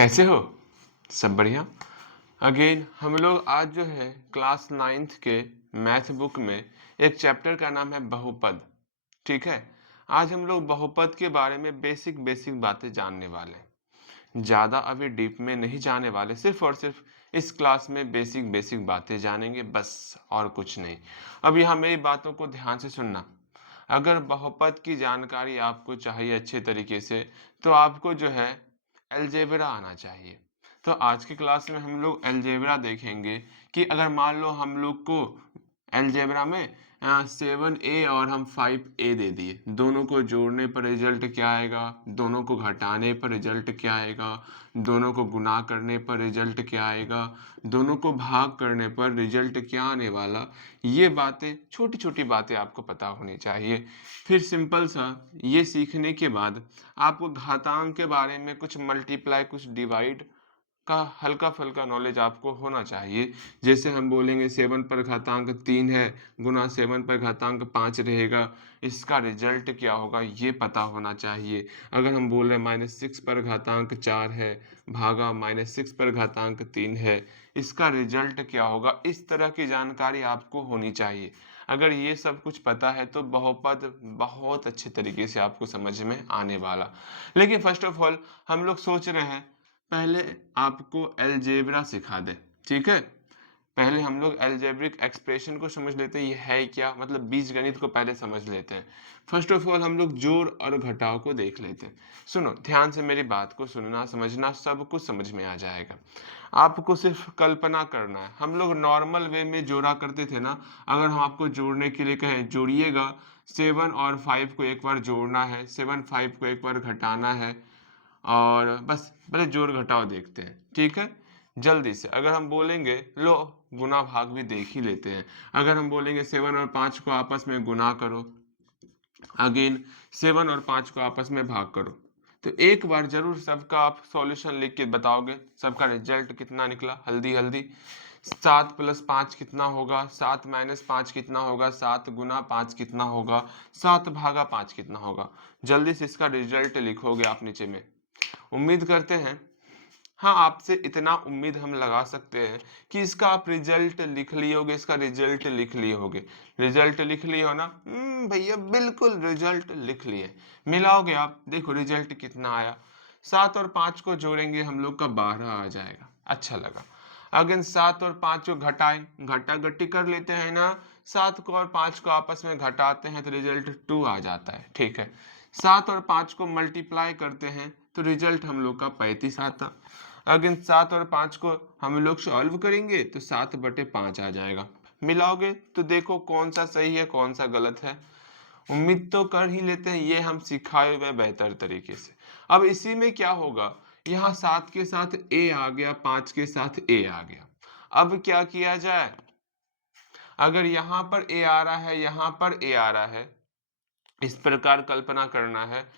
कैसे हो? सब बढ़िया? अगेन हम लोग आज जो है क्लास 9th के मैथ बुक में एक चैप्टर का नाम है बहुपद, ठीक है? आज हम लोग बहुपद के बारे में बेसिक बेसिक बातें जानने वाले हैं। ज़्यादा अभी डीप में नहीं जाने वाले, सिर्फ और सिर्फ इस क्लास में बेसिक बेसिक बातें जानेंगे बस, और कुछ नहीं। अब यहाँ मेरी बातों को ध्यान से सुनना। अगर बहुपद की जानकारी आपको चाहिए अच्छे तरीके से, तो आपको जो है अलजेब्रा आना चाहिए। तो आज की क्लास में हम लोग अलजेब्रा देखेंगे कि अगर मान लो हम लोग को अलजेब्रा में 7a और हम 5a दे दिए, दोनों को जोड़ने पर रिजल्ट क्या आएगा, दोनों को घटाने पर रिजल्ट क्या आएगा, दोनों को गुना करने पर रिजल्ट क्या आएगा, दोनों को भाग करने पर रिजल्ट क्या आने वाला, ये बातें छोटी छोटी बातें आपको पता होनी चाहिए। फिर सिंपल सा ये सीखने के बाद आपको घातांक के बारे में कुछ मल्टीप्लाई कुछ डिवाइड का हल्का-फुल्का नॉलेज आपको होना चाहिए। जैसे हम बोलेंगे 7 पर घातांक 3 है, गुना 7 पर घातांक 5 रहेगा, इसका रिज़ल्ट क्या होगा ये पता होना चाहिए। अगर हम बोल रहे हैं -6 पर घातांक 4 है, भागा -6 पर घातांक 3 है, इसका रिज़ल्ट क्या होगा? इस तरह की जानकारी आपको होनी चाहिए। अगर ये सब कुछ पता है तो बहुपद बहुत अच्छे तरीके से आपको समझ में आने वाला। लेकिन फर्स्ट ऑफ ऑल हम लोग सोच रहे हैं पहले आपको अलजेब्रा सिखा दें, ठीक है? पहले हम लोग अलजेब्रिक एक्सप्रेशन को समझ लेते हैं, ये है क्या? मतलब बीजगणित को पहले समझ लेते हैं। फर्स्ट ऑफ ऑल हम लोग जोड़ और घटाव को देख लेते हैं। सुनो, ध्यान से मेरी बात को सुनना, समझना, सब कुछ समझ में आ जाएगा। आपको सिर्फ कल्पना करना है। हम लोग नॉर्मल वे में जोड़ा करते थे ना, अगर हम आपको जोड़ने के लिए कहें, जोड़िएगा 7 और 5 को एक बार जोड़ना है, 7 5 को एक बार घटाना है, और बस पहले जोड़ घटाव देखते हैं, ठीक है? जल्दी से अगर हम बोलेंगे, लो गुना भाग भी देख ही लेते हैं। अगर हम बोलेंगे 7 और 5 को आपस में गुना करो, अगेन 7 और 5 को आपस में भाग करो, तो एक बार जरूर सबका आप सॉल्यूशन लिख के बताओगे, सबका रिजल्ट कितना निकला। हल्दी हल्दी 7 + 5 कितना होगा, 7 - 5 कितना होगा, 7 × 5 कितना होगा, 7 भागा 5 कितना होगा। जल्दी से इसका रिजल्ट लिखोगे आप नीचे में। उम्मीद करते हैं, हाँ, आपसे इतना उम्मीद हम लगा सकते हैं कि इसका आप रिजल्ट लिख लिए होगे, इसका रिजल्ट लिख लिए होगे। रिजल्ट लिख लिए हो ना? भैया बिल्कुल रिजल्ट लिख लिए। मिलाओगे आप, देखो रिजल्ट कितना आया। 7 और 5 को जोड़ेंगे हम लोग का 12 आ जाएगा। अच्छा लगा। अगेन 7 और 5 को घटाएं, घटा-घटी कर लेते हैं ना। 7 को और 5 को आपस में घटाते हैं तो रिजल्ट 2 आ जाता है, ठीक है। 7 और 5 को मल्टीप्लाई करते हैं तो रिजल्ट हम लोग का 35 आता। अगेन 7 और 5 को हम लोग सॉल्व करेंगे तो 7/5 आ जाएगा। मिलाओगे तो देखो कौन सा सही है कौन सा गलत है। उम्मीद तो कर ही लेते हैं, ये हम सिखाए हुए बेहतर तरीके से। अब इसी में क्या होगा, यहाँ 7 के साथ a आ गया, 5 के साथ a आ गया। अब क्या किया जाए, अगर यहाँ पर a आ रहा है, यहाँ पर a आ रहा है, इस प्रकार कल्पना करना है।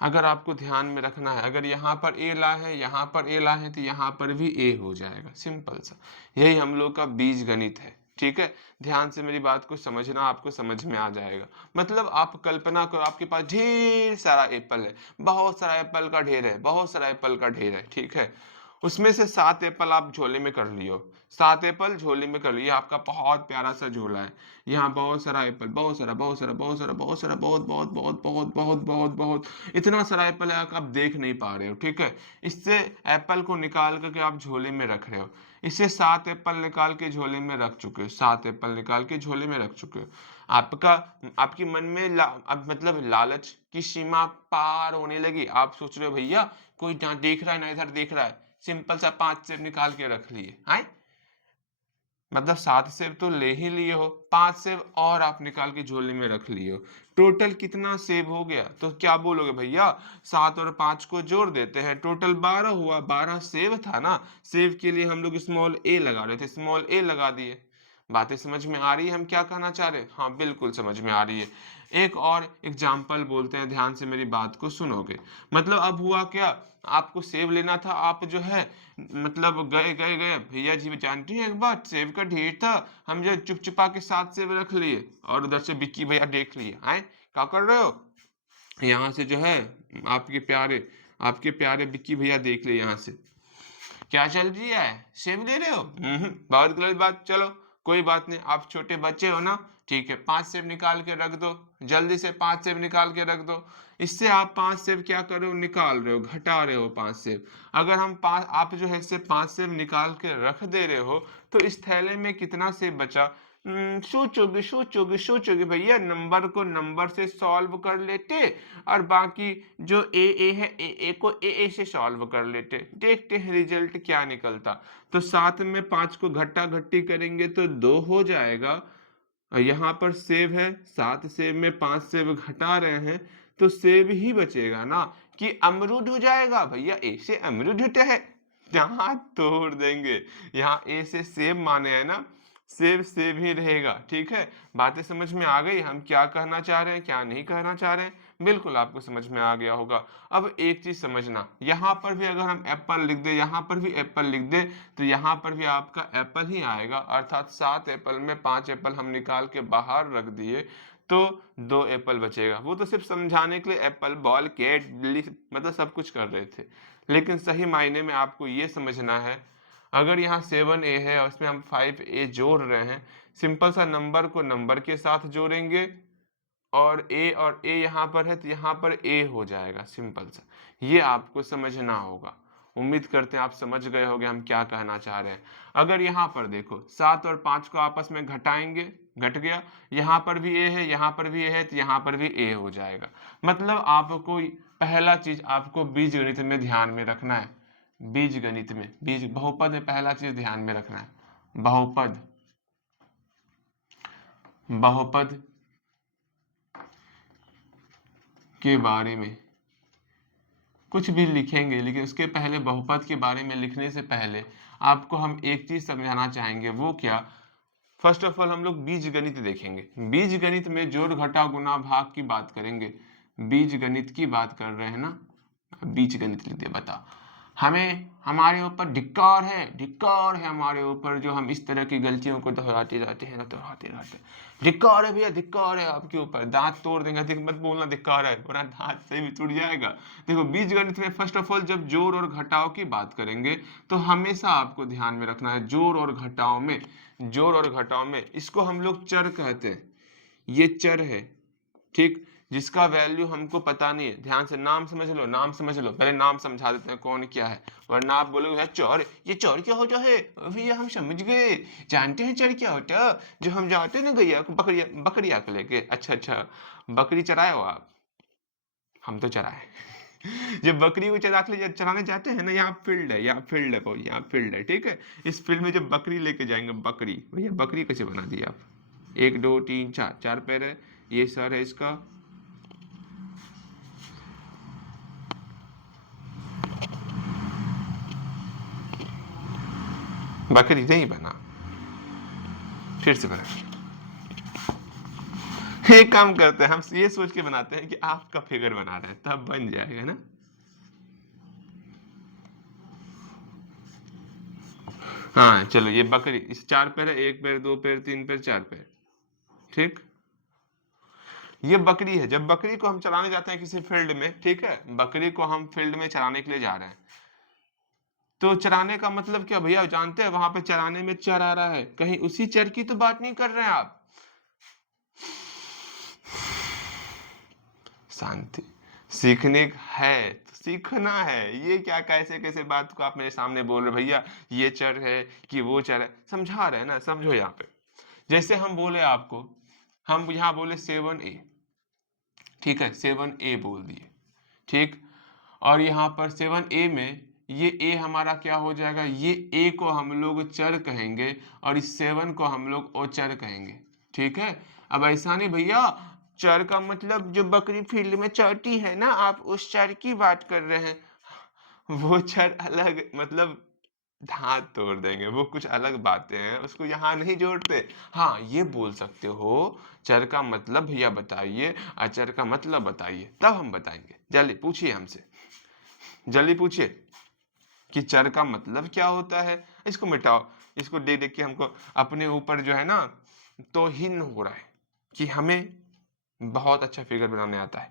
अगर आपको ध्यान में रखना है, अगर यहाँ पर ए ला है, यहाँ पर ए ला है, तो यहाँ पर भी ए हो जाएगा। सिंपल सा, यही हम लोग का बीज गणित है, ठीक है। ध्यान से मेरी बात को समझना, आपको समझ में आ जाएगा। मतलब आप कल्पना करो, आपके पास ढेर सारा एप्पल है, बहुत सारा एप्पल का ढेर है, बहुत सारा एप्पल का ढेर है, ठीक है। उसमें से 7 एप्पल आप झोले में कर लियो, 7 एप्पल झोले में कर लियो, आपका बहुत प्यारा सा झोला है। यहाँ बहुत सारा एप्पल, बहुत सारा, बहुत सारा, बहुत सारा, बहुत सारा, बहुत बहुत बहुत बहुत बहुत बहुत बहुत, इतना सारा एप्पल है आप देख नहीं पा रहे हो, ठीक है। इससे एप्पल को निकाल करके आप झोले में रख रहे हो। इससे 7 एप्पल निकाल के झोले में रख चुके हो, 7 एप्पल निकाल के झोले में रख चुके हो। आपका आपके मन में अब मतलब लालच की सीमा पार होने लगी। आप सोच रहे हो भैया कोई ना देख रहा है ना इधर देख रहा है, सिंपल सा 5 सेब निकाल के रख लिए। हैं, मतलब 7 सेब तो ले ही लिए हो, 5 सेब और आप निकाल के झोले में रख लिए हो। टोटल कितना सेब हो गया, तो क्या बोलोगे भैया 7 और 5 को जोड़ देते हैं, टोटल 12 हुआ। 12 सेब था ना, सेब के लिए हम लोग स्मॉल ए लगा रहे थे, स्मॉल ए लगा दिए। बातें समझ में आ रही है हम क्या कहना चाह रहे हैं? हाँ बिल्कुल समझ में आ रही है। एक और एग्जाम्पल बोलते हैं, ध्यान से मेरी बात को सुनोगे। मतलब अब हुआ क्या, आपको सेब लेना था, आप जो है मतलब गए गए गए, भैया जी जानती हैं एक बात, सेब का ढेर था, हम जो चुपचुपा के 7 सेब रख लिए, और उधर से बिक्की भैया देख लिए। आए क्या कर रहे हो, यहाँ से जो है आपके प्यारे आपके प्यारे विक्की भैया देख ले यहाँ से। क्या चल रही है, सेब ले रहे हो? बहुत गलत बात। चलो कोई बात नहीं, आप छोटे बच्चे हो ना, ठीक है 5 सेब निकाल के रख दो, जल्दी से 5 सेब निकाल के रख दो। इससे आप 5 सेब क्या कर रहे हो, निकाल रहे हो, घटा रहे हो 5 सेब। अगर हम 5 आप जो है इससे 5 सेब निकाल के रख दे रहे हो तो इस थैले में कितना सेब बचा? सोचोगे सोचोगे सोचोगे भैया, नंबर को नंबर से सॉल्व कर लेते और बाकी जो ए है ए को ए से सॉल्व कर लेते, देखते हैं रिजल्ट क्या निकलता। तो 7 में 5 को घट्टा घट्टी करेंगे तो 2 हो जाएगा। और यहाँ पर सेब है, 7 सेब में 5 सेब घटा रहे हैं तो सेब ही बचेगा ना, कि अमरूद हो जाएगा? भैया ए से अमरूद होता है, जहां तोड़ देंगे। यहाँ ए से सेब माने है ना, सेब सेब ही रहेगा। ठीक है, बातें समझ में आ गई, हम क्या कहना चाह रहे हैं क्या नहीं कहना चाह रहे हैं, बिल्कुल आपको समझ में आ गया होगा। अब एक चीज समझना, यहाँ पर भी अगर हम एप्पल लिख दे, यहाँ पर भी एप्पल लिख दे, तो यहाँ पर भी आपका एप्पल ही आएगा। अर्थात 7 एप्पल में 5 एप्पल हम निकाल के बाहर रख दिए तो 2 एप्पल बचेगा। वो तो सिर्फ समझाने के लिए एप्पल बॉल कैट बिल्ली मतलब सब कुछ कर रहे थे, लेकिन सही मायने में आपको ये समझना है, अगर यहाँ 7a है और उसमें हम 5a जोड़ रहे हैं, सिंपल सा नंबर को नंबर के साथ जोड़ेंगे और a यहाँ पर है तो यहाँ पर a हो जाएगा, सिंपल सा। ये आपको समझना होगा। उम्मीद करते हैं आप समझ गए होंगे हम क्या कहना चाह रहे हैं। अगर यहाँ पर देखो 7 और 5 को आपस में घटाएंगे, घट गया, यहाँ पर भी a है यहाँ पर भी a है तो यहाँ पर भी a हो जाएगा। मतलब आपको पहला चीज आपको बीजगणित में ध्यान में रखना है। बीजगणित में बहुपद में पहला चीज ध्यान में रखना है, बहुपद। बहुपद के बारे में कुछ भी लिखेंगे, लेकिन उसके पहले बहुपद के बारे में लिखने से पहले आपको हम एक चीज समझाना चाहेंगे। वो क्या? फर्स्ट ऑफ ऑल हम लोग बीज गणित देखेंगे। बीज गणित में जोड़ घटाव गुना भाग की बात करेंगे। बीज गणित की बात कर रहे हैं ना, बीज गणित लिख दे। बता, हमें हमारे ऊपर धिक्कार है हमारे ऊपर, जो हम इस तरह की गलतियों को दोहराते रहते हैं ना, दोहराते रहते। धिक्कार है भैया, धिक्कार है आपके ऊपर, दांत तोड़ देंगे। मत बोलना धिक्कार है, वरना दांत से भी टूट जाएगा। देखो बीज गणित में फर्स्ट ऑफ ऑल जब जोड़ और घटाव की बात करेंगे तो हमेशा आपको ध्यान में रखना है, जोड़ और घटाव में, जोड़ और घटाव में इसको हम लोग चर कहते हैं। ये चर है, ठीक, जिसका वैल्यू हमको पता नहीं है। ध्यान से नाम समझ लो, नाम समझ लो, पहले नाम समझा देते हैं कौन क्या है, वरना आप बोलोगे चौर, ये चौर क्या होता है? भैया हम समझ गए, जानते हैं चौर क्या होता है? जो हम जाते ना गैया को बकरिया को लेके। अच्छा, बकरी चराए हो आप? हम तो चराए। जब बकरी को चराने जाते हैं ना, यहाँ फील्ड है, यहाँ फील्ड है, ठीक है। इस फील्ड में जब बकरी लेके जाएंगे, बकरी, भैया बकरी कैसे बना दी आप? 1 2 3 4, 4 पैर है, ये सर है इसका, बकरी नहीं बना। फिर से बना। एक काम करते हैं, हम ये सोच के बनाते हैं कि आपका फिगर बना रहे हैं, तब बन जाएगा ना। हाँ चलो, ये बकरी, इस 4 पैर है, 1 पैर 2 पैर 3 पैर 4 पैर, ठीक। ये बकरी है। जब बकरी को हम चलाने जाते हैं किसी फील्ड में, ठीक है, बकरी को हम फील्ड में चलाने के लिए जा रहे हैं, तो चराने का मतलब क्या भैया जानते हैं? वहां पे चराने में चर आ रहा है, कहीं उसी चर की तो बात नहीं कर रहे हैं आप। शांति, सीखने है तो सीखना है। ये क्या कैसे कैसे बात को आप मेरे सामने बोल रहे भैया, ये चर है कि वो चर है, समझा रहे हैं ना, समझो। यहाँ पे जैसे हम बोले आपको, हम यहाँ बोले 7a, ठीक है, 7a बोल दिए, ठीक। और यहाँ पर 7a में ये a हमारा क्या हो जाएगा? ये a को हम लोग चर कहेंगे और इस 7 को हम लोग अचर कहेंगे, ठीक है। अब ऐसा नहीं भैया, चर का मतलब जो बकरी फील्ड में चरती है ना, आप उस चर की बात कर रहे हैं। वो चर अलग, मतलब दांत तोड़ देंगे, वो कुछ अलग बातें हैं, उसको यहाँ नहीं जोड़ते। हाँ ये बोल सकते हो, चर का मतलब भैया बताइए, अचर का मतलब बताइए, तब हम बताएंगे। जल्दी पूछिए हमसे, जल्दी पूछिए कि चर का मतलब क्या होता है। इसको मिटाओ, इसको देख देख के हमको अपने ऊपर जो है ना तौहीन हो रहा है कि हमें बहुत अच्छा फिगर बनाने आता है।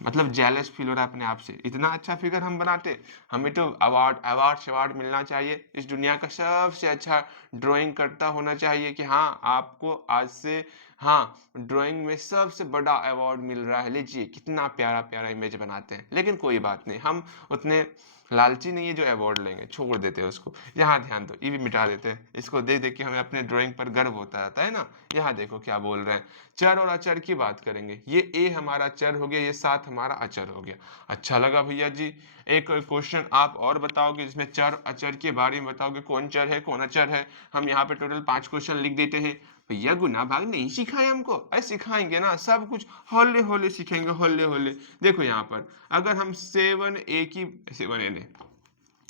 मतलब जेलस फील हो रहा है अपने आप से, इतना अच्छा फिगर हम बनाते। हमें तो अवार्ड मिलना चाहिए, इस दुनिया का सबसे अच्छा ड्राइंग करता होना चाहिए कि हाँ आपको आज से हाँ ड्राइंग में सबसे बड़ा अवार्ड मिल रहा है, लीजिए कितना प्यारा प्यारा इमेज बनाते हैं। लेकिन कोई बात नहीं, हम उतने लालची नहीं है जो अवार्ड लेंगे, छोड़ देते हैं उसको। यहाँ ध्यान दो, ये भी मिटा देते हैं, इसको देख देख के हमें अपने ड्राइंग पर गर्व होता रहता है ना। यहाँ देखो क्या बोल रहे हैं, चर और अचर की बात करेंगे। ये ए हमारा चर हो गया, ये 7 हमारा अचर हो गया। अच्छा लगा भैया जी। एक क्वेश्चन आप और बताओगे जिसमें चर अचर के बारे में बताओगे, कौन चर है कौन अचर है। हम यहाँ पे टोटल 5 क्वेश्चन लिख देते हैं। भैया गुना भाग नहीं सिखाए हमको, अरे सिखाएंगे ना, सब कुछ होले होले सीखेंगे, होले होले। देखो यहाँ पर अगर हम 7a की 7a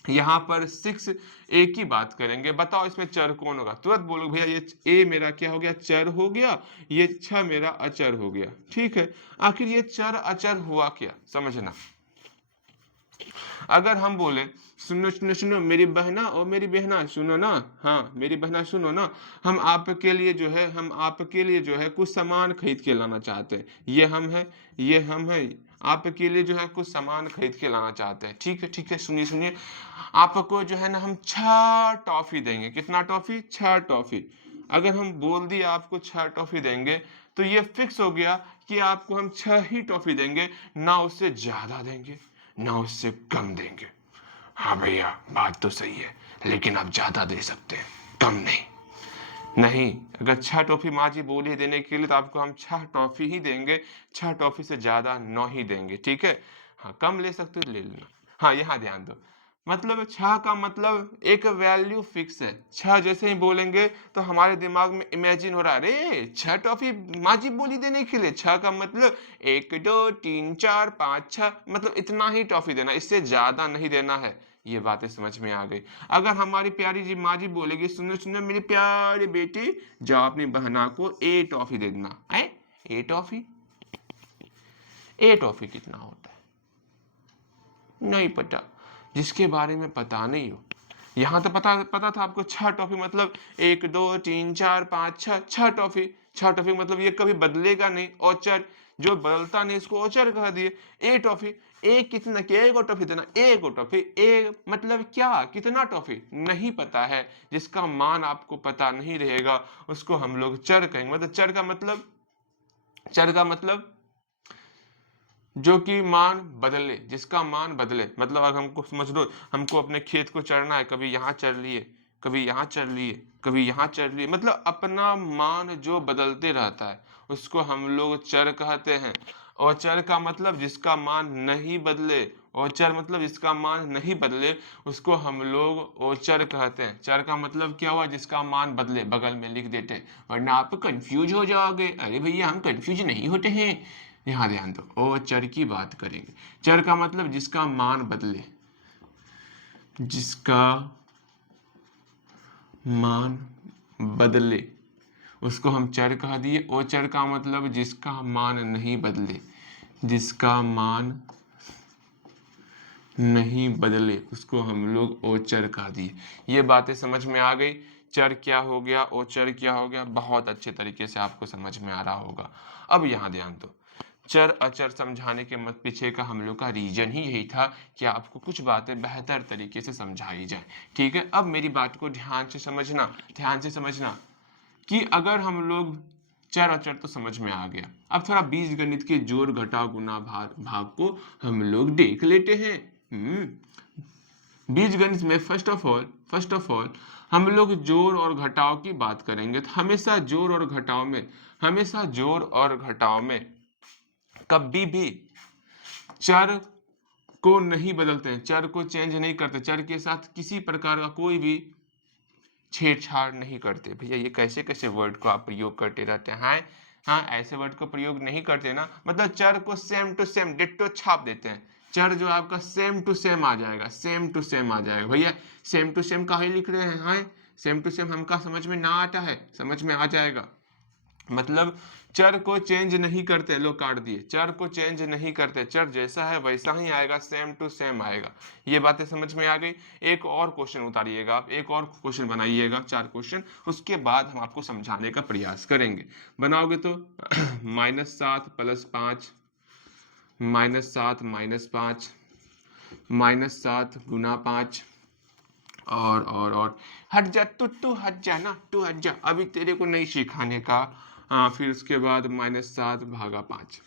यहाँ पर 6a की बात करेंगे, बताओ इसमें चर कौन होगा। तुरंत बोलो भैया ये ए मेरा क्या हो गया, चर हो गया, ये 6 मेरा अचर हो गया। ठीक है, आखिर ये चर अचर हुआ क्या, समझना। अगर हम बोले सुनो सुनो सुनो मेरी बहना और मेरी बहना सुनो ना, हाँ मेरी बहना सुनो ना, हम आपके लिए जो है कुछ सामान खरीद के लाना चाहते हैं। ये हम है, ये हम है, आपके लिए जो है कुछ सामान खरीद के लाना चाहते हैं। ठीक है सुनिए सुनिए, आपको जो है ना हम 6 टॉफी देंगे। कितना टॉफी, 6 टॉफी। अगर हम बोल दिए आपको 6 टॉफी देंगे, तो ये फिक्स हो गया कि आपको हम 6 ही टॉफी देंगे, ना उससे ज्यादा देंगे ना उससे कम देंगे। हाँ भैया बात तो सही है, लेकिन आप ज्यादा दे सकते हैं, कम नहीं। नहीं, अगर 6 टॉफी माँ जी बोली देने के लिए, तो आपको हम 6 टॉफी ही देंगे, 6 टॉफी से ज्यादा 9 ही देंगे। ठीक है, हाँ कम ले सकते हो ले लेना। हाँ यहाँ ध्यान दो, मतलब 6 का मतलब एक वैल्यू फिक्स है। 6 जैसे ही बोलेंगे तो हमारे दिमाग में इमेजिन हो रहा है, अरे 6 टॉफी माँ जी बोली देने के लिए, 6 का मतलब 1 2 3 4 5 6, मतलब इतना ही टॉफी देना, इससे ज्यादा नहीं देना है। ये बातें समझ में आ गई। अगर हमारी प्यारी जी माँ जी बोलेगी, सुनो सुनो मेरी प्यारी बेटी, जाओ अपनी बहना को ए टॉफी दे देना है। ए टॉफी, ए टॉफी कितना होता है नहीं पता, जिसके बारे में पता नहीं हो। यहाँ तो पता पता था आपको, 6 टॉफी मतलब 1 2 3 4 5 6, 6 टॉफी। 6 टॉफी मतलब ये कभी बदलेगा नहीं, औचर जो बदलता नहीं इसको औचर कह दिए। ए टॉफी, ए कितना, के को टॉफी देना, ए को टॉफी, ए मतलब क्या, कितना टॉफी नहीं पता है, जिसका मान आपको पता नहीं रहेगा उसको हम लोग चर कहेंगे। मतलब चर का मतलब जो कि मान बदले, जिसका मान बदले। मतलब अगर हमको समझ लो, हमको अपने खेत को चरना है, कभी यहाँ चर लिए, कभी यहाँ चर लिए, कभी यहाँ चर लिए, मतलब अपना मान जो बदलते रहता है उसको हम लोग चर कहते हैं। और चर का मतलब जिसका मान नहीं बदले, और चर मतलब जिसका मान नहीं बदले उसको हम लोग ओचर कहते हैं। चर का मतलब क्या हुआ, जिसका मान बदले, बगल में लिख देते हैं, वरना आप कंफ्यूज हो जाओगे। अरे भैया हम कंफ्यूज नहीं होते हैं। यहाँ ध्यान दो, ओ चर की बात करेंगे। चर का मतलब जिसका मान बदले, जिसका मान बदले उसको हम चर कह दिए। ओ चर का मतलब जिसका मान नहीं बदले, जिसका मान नहीं बदले उसको हम लोग ओचर कह दिए। ये बातें समझ में आ गई, चर क्या हो गया ओचर क्या हो गया, बहुत अच्छे तरीके से आपको समझ में आ रहा होगा। अब यहाँ ध्यान दो, चर अचर समझाने के मत पीछे का हम लोग का रीजन ही यही था कि आपको कुछ बातें बेहतर तरीके से समझाई जाए। ठीक है, अब मेरी बात को ध्यान से समझना, ध्यान से समझना कि अगर हम लोग चर अचर तो समझ में आ गया, अब थोड़ा बीज गणित के जोड़ घटाव गुना भाग को हम लोग देख लेते हैं। बीज गणित में फर्स्ट ऑफ ऑल हम लोग जोड़ और घटाव की बात करेंगे। तो हमेशा जोड़ और घटाव में, हमेशा जोड़ और घटाव में कभी भी चर को नहीं बदलते हैं, चर को चेंज नहीं करते, चर के साथ किसी प्रकार का कोई भी छेड़छाड़ नहीं करते। भैया ये कैसे कैसे वर्ड को आप प्रयोग करते रहते हैं। हाँ ऐसे वर्ड को प्रयोग नहीं करते ना, मतलब चर को सेम टू सेम डिट्टो छाप देते हैं। चर जो आपका सेम टू सेम आ जाएगा, सेम टू सेम आ जाएगा। भैया सेम टू सेम काहे लिख रहे हैं, हाँ सेम टू सेम हमका समझ में ना आता है, समझ में आ जाएगा। मतलब चर को चेंज नहीं करते, लो काट दिए, चर को चेंज नहीं करते, चर जैसा है वैसा ही आएगा, सेम टू सेम आएगा। ये बातें समझ में आ गई। एक और क्वेश्चन उतारिएगा आप, एक और क्वेश्चन बनाइएगा, 4 क्वेश्चन, उसके बाद हम आपको समझाने का प्रयास करेंगे। बनाओगे तो -7 + 5 -7 -5 -7 गुना 5 और हट जा तू हट जा ना, तू हट जा, अभी तेरे को नहीं सिखाने का। फिर उसके बाद -7 भागा 5।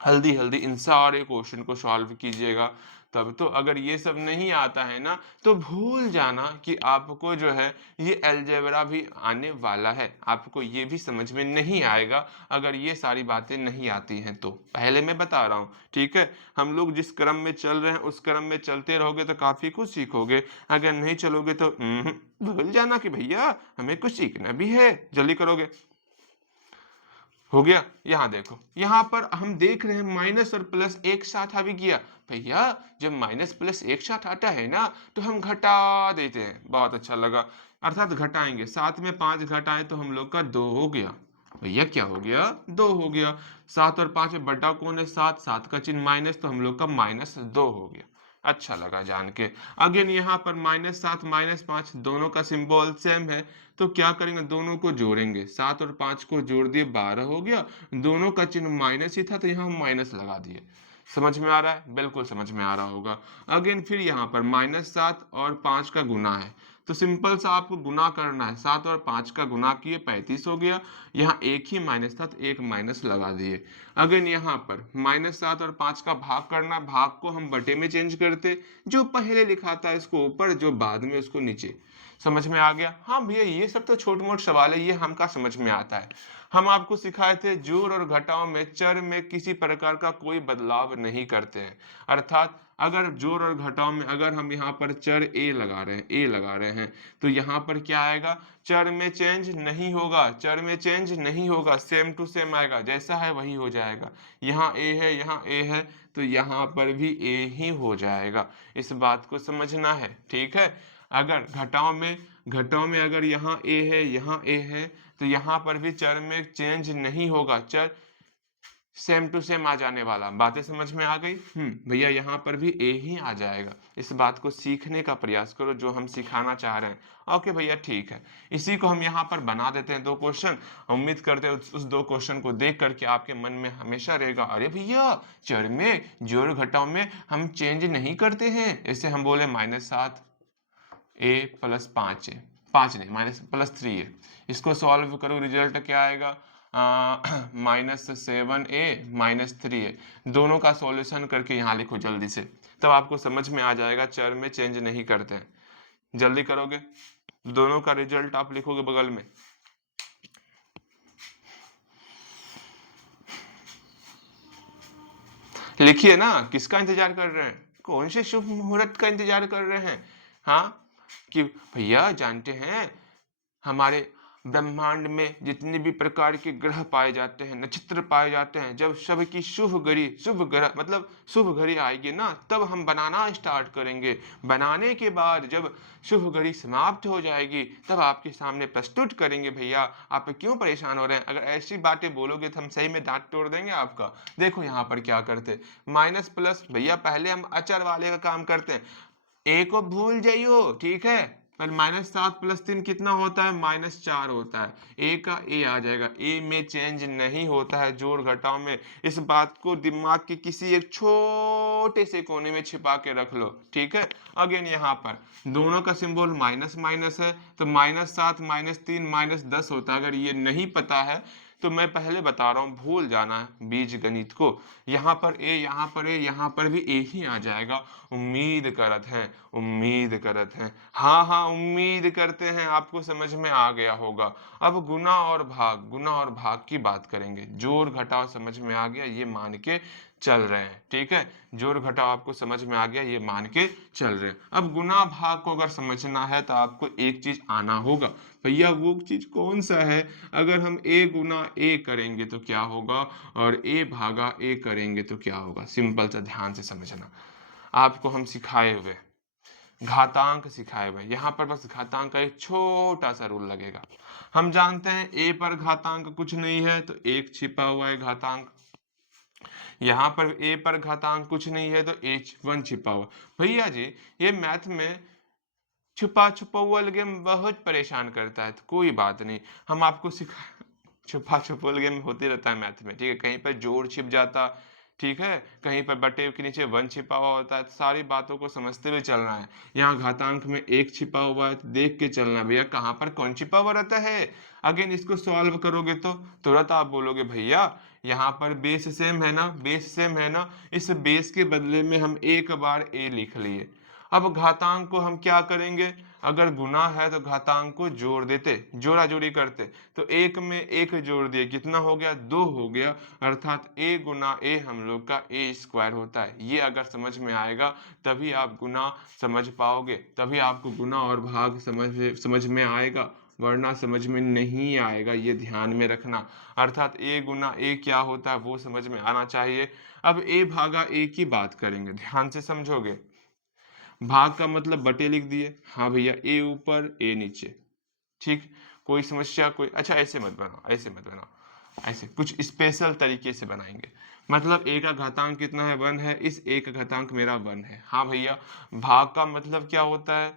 हल्दी हल्दी इन सारे क्वेश्चन को सॉल्व कीजिएगा। तब तो अगर ये सब नहीं आता है ना, तो भूल जाना कि आपको जो है ये अलजेब्रा भी आने वाला है, आपको ये भी समझ में नहीं आएगा अगर ये सारी बातें नहीं आती हैं तो। पहले मैं बता रहा हूँ, ठीक है। हम लोग जिस क्रम में चल रहे हैं उस क्रम में चलते रहोगे तो काफ़ी कुछ सीखोगे। अगर नहीं चलोगे तो भूल जाना कि भैया हमें कुछ सीखना भी है। जल्दी करोगे। हो गया। यहाँ देखो, यहाँ पर हम देख रहे हैं माइनस और प्लस एक साथ आ भी गया। भैया जब माइनस प्लस एक साथ आता है ना, तो हम घटा देते हैं। बहुत अच्छा लगा, अर्थात घटाएंगे। 7 में 5 घटाएं तो हम लोग का 2 हो गया। भैया क्या हो गया? 2 हो गया। 7 और 5 में बटा कौन है? 7। 7 का चिन्ह माइनस, तो हम लोग का -2 हो गया। अच्छा लगा जान के। अगेन यहाँ पर -7 -5 दोनों का सिंबल सेम है, तो क्या करेंगे? दोनों को जोड़ेंगे। 7 और 5 को जोड़ दिए, 12 हो गया। दोनों का चिन्ह माइनस ही था, तो यहाँ हम माइनस लगा दिए। समझ में आ रहा है? बिल्कुल समझ में आ रहा होगा। अगेन फिर यहाँ पर -7 और 5 का गुना है, तो सिंपल सा आपको गुना करना है। 7 और 5 का गुना किए, 35 हो गया। यहाँ एक ही माइनस था, तो एक माइनस लगा दिए। अगेन यहाँ पर -7 और 5 का भाग करना, भाग को हम बटे में चेंज करते, जो पहले लिखा था इसको ऊपर, जो बाद में उसको नीचे। समझ में आ गया? हाँ भैया ये सब तो छोटे मोटे सवाल है, ये हमका समझ में आता है। हम आपको सिखाए थे जोड़ और घटाव में चर में किसी प्रकार का कोई बदलाव नहीं करते हैं। अर्थात अगर जोड़ और घटाव में अगर हम यहाँ पर चर ए लगा रहे हैं, तो यहाँ पर क्या आएगा? चर में चेंज नहीं होगा, चर में चेंज नहीं होगा, सेम टू सेम आएगा, जैसा है वही हो जाएगा। यहाँ ए है, यहाँ ए है, तो यहाँ पर भी ए ही हो जाएगा। इस बात को समझना है, ठीक है। अगर घटाव में अगर यहाँ ए है, यहाँ ए है, तो यहाँ पर भी चर में चेंज नहीं होगा, चर सेम टू सेम आ जाने वाला। बातें समझ में आ गई? भैया यहाँ पर भी ए ही आ जाएगा। इस बात को सीखने का प्रयास करो जो हम सिखाना चाह रहे हैं। ओके भैया ठीक है, इसी को हम यहाँ पर बना देते हैं 2 क्वेश्चन। उम्मीद करते हैं उस 2 क्वेश्चन को देख करके आपके मन में हमेशा रहेगा, अरे भैया चर में जोड़ घटाव में हम चेंज नहीं करते हैं। ऐसे हम बोले -7 ए प्लस 5 है, 5 नहीं +3 है। इसको सॉल्व करो, रिजल्ट क्या आएगा? -7a -3 है। दोनों का सॉल्यूशन करके यहाँ लिखो जल्दी से, तब आपको समझ में आ जाएगा चर में चेंज नहीं करते हैं। जल्दी करोगे? दोनों का रिजल्ट आप लिखोगे बगल में। लिखिए ना, किसका इंतजार कर रहे हैं? कौन से शुभ मुहूर्त का इंतजार कर रहे हैं? हाँ, कि भैया जानते हैं हमारे ब्रह्मांड में जितने भी प्रकार के ग्रह पाए जाते हैं, नक्षत्र पाए जाते हैं, जब सबकी शुभ ग्रह मतलब शुभ घड़ी आएगी ना, तब हम बनाना स्टार्ट करेंगे। बनाने के बाद जब शुभ घड़ी समाप्त हो जाएगी, तब आपके सामने प्रस्तुत करेंगे। भैया आप क्यों परेशान हो रहे हैं? अगर ऐसी बातें बोलोगे तो हम सही में दांत तोड़ देंगे आपका। देखो यहाँ पर क्या करते, माइनस प्लस, भैया पहले हम अचर वाले का काम करते हैं। ए को भूल जाइयो, ठीक है। पर -7 + 3 कितना होता है? -4 होता है। ए का ए आ जाएगा, ए में चेंज नहीं होता है जोड़ घटाव में। इस बात को दिमाग के किसी एक छोटे से कोने में छिपा के रख लो, ठीक है। अगेन यहाँ पर दोनों का सिंबल माइनस माइनस है, तो -7 -3 -10 होता है। अगर ये नहीं पता है तो मैं पहले बता रहा हूँ, भूल जाना है बीज गणित को। यहाँ पर ए, यहाँ पर ए, यहाँ पर भी ए ही आ जाएगा। उम्मीद करत हैं, हाँ उम्मीद करते हैं आपको समझ में आ गया होगा। अब गुना और भाग की बात करेंगे। जोड़ घटाव समझ में आ गया, ये मान के चल रहे हैं, ठीक है। जोड़ घटाव आपको समझ में आ गया, ये मान के चल रहे हैं। अब गुना भाग को अगर समझना है तो आपको एक चीज आना होगा। भैया वो चीज कौन सा है? अगर हम a गुना a करेंगे तो क्या होगा, और a भागा a करेंगे तो क्या होगा? सिंपल सा ध्यान से समझना। आपको हम सिखाए हुए घातांक सिखाए हुए, यहाँ पर बस घातांक का एक छोटा सा रूल लगेगा। हम जानते हैं a पर घातांक कुछ नहीं है, तो एक छिपा हुआ है घातांक। यहाँ पर a पर घातांक कुछ नहीं है, तो h1 छिपा हुआ। भैया जी ये मैथ में छुपा छुपा गेम बहुत परेशान करता है, तो कोई बात नहीं, हम आपको सिखा छुपा छुपा गेम होते रहता है मैथ में, ठीक है। कहीं पर जोड़ छिप जाता, ठीक है, कहीं पर बटे के नीचे 1 छिपा हुआ होता है, तो सारी बातों को समझते हुए चलना है। यहाँ घातांक में 1 छिपा हुआ है, तो देख के चलना भैया कहाँ पर कौन छिपा हुआ रहता है। अगेन इसको सॉल्व करोगे तो तुरंत आप बोलोगे भैया यहाँ पर बेस सेम है ना, बेस सेम है ना, इस बेस के बदले में हम एक बार ए लिख लिए। अब घातांक को हम क्या करेंगे, अगर गुना है तो घातांक को जोड़ देते, जोड़ा जोड़ी करते, तो एक में एक जोड़ दिए, कितना हो गया, 2 हो गया, अर्थात a गुना a हम लोग का a स्क्वायर होता है। ये अगर समझ में आएगा तभी आप गुना समझ पाओगे, तभी आपको गुना और भाग समझ में आएगा, वरना समझ में नहीं आएगा, ये ध्यान में रखना। अर्थात a गुना a क्या होता है वो समझ में आना चाहिए। अब a भागा a की बात करेंगे, ध्यान से समझोगे। भाग का मतलब बटे लिख दिए, हाँ भैया a ऊपर a नीचे, ठीक। कोई समस्या कोई, अच्छा ऐसे मत बनाओ, ऐसे मत बनाओ, ऐसे कुछ स्पेशल तरीके से बनाएंगे। मतलब a का घातांक कितना है, 1 है, इस a का घातांक मेरा 1 है। हाँ भैया, भाग का मतलब क्या होता है,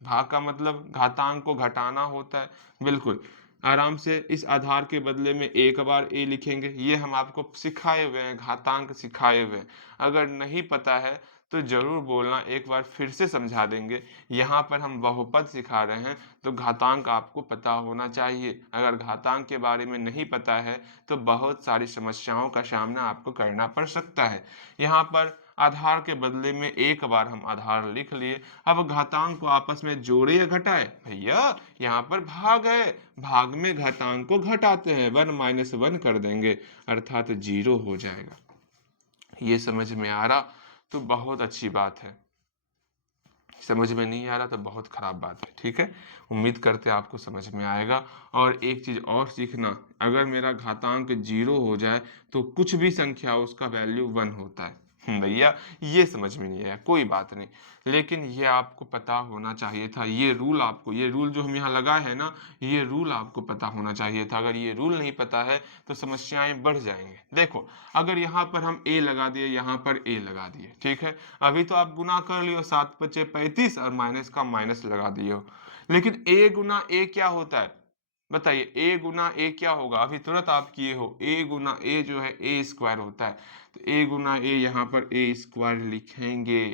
भाग का मतलब घातांक को घटाना होता है। बिल्कुल आराम से इस आधार के बदले में एक बार a लिखेंगे, ये हम आपको सिखाए हुए हैं, घातांक सिखाए हुए हैं। अगर नहीं पता है तो जरूर बोलना, एक बार फिर से समझा देंगे। यहाँ पर हम बहुपद सिखा रहे हैं तो घातांक आपको पता होना चाहिए। अगर घातांक के बारे में नहीं पता है तो बहुत सारी समस्याओं का सामना आपको करना पड़ सकता है। यहाँ पर आधार के बदले में एक बार हम आधार लिख लिए। अब घातांक को आपस में जोड़े या घटाए, भैया यहाँ पर भाग है, भाग में घातांक को घटाते हैं, 1 माइनस 1 कर देंगे, अर्थात 0 हो जाएगा। ये समझ में आ रहा तो बहुत अच्छी बात है, समझ में नहीं आ रहा तो बहुत खराब बात है, ठीक है। उम्मीद करते हैं आपको समझ में आएगा। और एक चीज और सीखना, अगर मेरा घातांक 0 हो जाए तो कुछ भी संख्या हो उसका वैल्यू 1 होता है। भैया ये समझ में नहीं आया, कोई बात नहीं, लेकिन ये आपको पता होना चाहिए था। ये रूल आपको, ये रूल जो हम यहाँ लगाए हैं ना, ये रूल आपको पता होना चाहिए था। अगर ये रूल नहीं पता है तो समस्याएं बढ़ जाएंगे। देखो अगर यहाँ पर हम a लगा दिए, यहाँ पर a लगा दिए, ठीक है, अभी तो आप गुना कर लियो, 7 पचे 35 और माइनस का माइनस लगा दिए हो, लेकिन a गुना a क्या होता है बताइए, a गुना a क्या होगा, अभी तुरंत आप किए हो, a गुना a जो है a स्क्वायर होता है, तो a गुना a यहाँ पर a स्क्वायर लिखेंगे,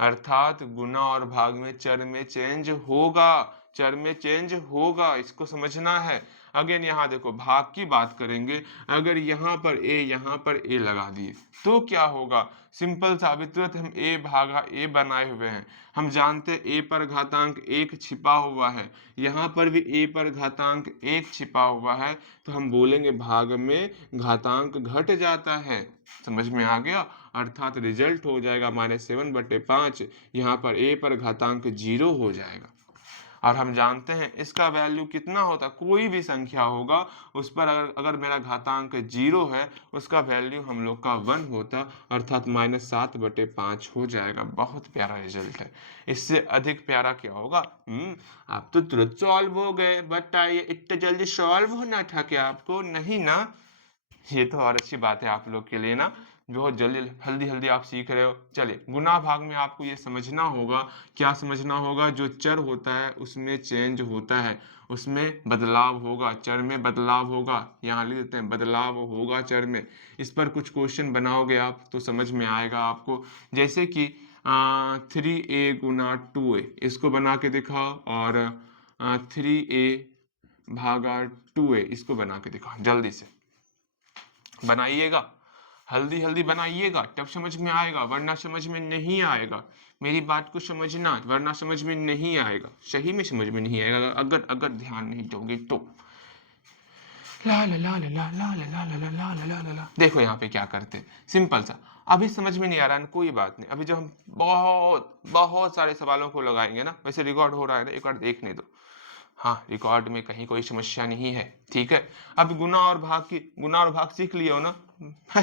अर्थात गुना और भाग में चर में चेंज होगा, चर में चेंज होगा, इसको समझना है। अगेन यहाँ देखो भाग की बात करेंगे, अगर यहाँ पर a यहाँ पर a लगा दिए तो क्या होगा, सिंपल सा, अभी तुरंत हम a भागा a बनाए हुए हैं, हम जानते a पर घातांक 1 छिपा हुआ है, यहाँ पर भी a पर घातांक 1 छिपा हुआ है, तो हम बोलेंगे भाग में घातांक घट जाता है। समझ में आ गया, अर्थात रिजल्ट हो जाएगा -7/5, यहाँ पर a पर घातांक 0 हो जाएगा। और हम जानते हैं इसका वैल्यू कितना होता, कोई भी संख्या होगा उस पर अगर मेरा घातांक 0 है, उसका वैल्यू हम लोग का 1 होता, अर्थात -7/5 हो जाएगा। बहुत प्यारा रिजल्ट है, इससे अधिक प्यारा क्या होगा। आप तो तुरंत सॉल्व हो गए, बताइए इतना जल्दी सॉल्व होना था क्या आपको, नहीं ना। ये तो और अच्छी बात है आप लोग के लिए ना, बहुत जल्दी हल्दी हल्दी आप सीख रहे हो। चलिए गुना भाग में आपको ये समझना होगा, क्या समझना होगा, जो चर होता है उसमें चेंज होता है, उसमें बदलाव होगा, चर में बदलाव होगा, यहाँ लिख देते हैं बदलाव होगा चर में। इस पर कुछ क्वेश्चन बनाओगे आप तो समझ में आएगा आपको, जैसे कि 3a गुना 2a, इसको बना के दिखाओ, और 3a भागा 2a, इसको बना के दिखाओ, जल्दी से बनाइएगा, हल्दी हल्दी बनाइएगा, तब समझ में आएगा, वरना समझ में नहीं आएगा। मेरी बात को समझना, वरना समझ में नहीं आएगा, सही में समझ में नहीं आएगा अगर अगर ध्यान नहीं दोगे तो। ला ला ला ला ला ला ला ला ला ला ला ला ला। देखो यहाँ पे क्या करते, सिंपल सा, अभी समझ में नहीं आ रहा है, कोई बात नहीं, अभी जब हम बहुत बहुत सारे सवालों को लगाएंगे ना, वैसे रिकॉर्ड हो रहा है ना, एक बार देखने दो, हाँ रिकॉर्ड में कहीं कोई समस्या नहीं है, ठीक है। अब गुना और भाग सीख लिया हो ना।